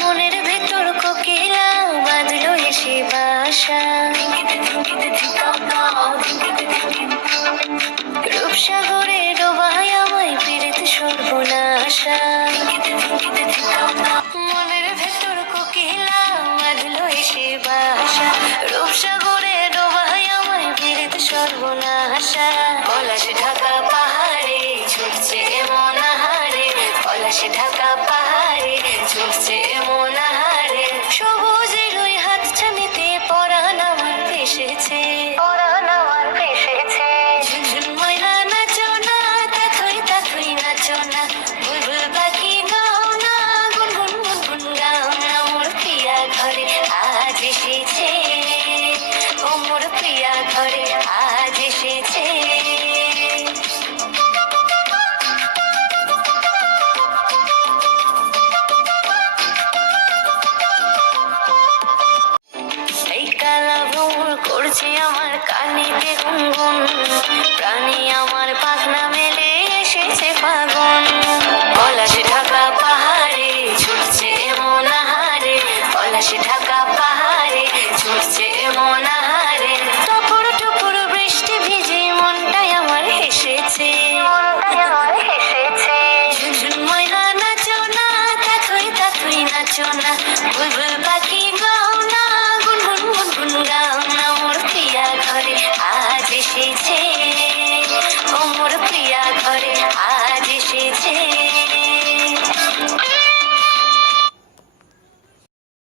মনের ভেতর কোকিলা বাঁধলো এসে বাসা, রূপসাগরে ডোবায় আমায় ফিরেতে সর্বনাশা। মনের ভেতর কোকিলা বাঁধলো এসে বাসা, রূপসাগরে ডোবায় আমায় ফিরেতে সর্বনাশা। পলাশ ঢাকা পাহাড়ে ছুটছে এমন আহারে, পলাশ ঢাকা পাহাড়ে ছুটছে এমন আহারে। সবুজের ওই হাতছানিতে পরাণ আমার ভেসেছে, পরাণ আমার ভেসেছে। ঝুনঝুন ময়না নাচো না, তাথই তাথই নাচো না, বুলবুল পাখি গাও না, গুনগুন গুনগুন গাও না। মোর প্রিয়া ঘরে আজ এসেছে, ও মোর প্রিয়া ঘরে আজ এসেছে। এই কালা ভ্রমর করছে আমার কানেতে গুনগুন, প্রাণী আমার পাখনা মেলে এসেছে ফাগুন। পলাশ ঢাকা পাহাড়ে ছুটছে এমন আহারে, পলাশ ঢাকা পাহাড়ে ছুটছে এমন আহারে।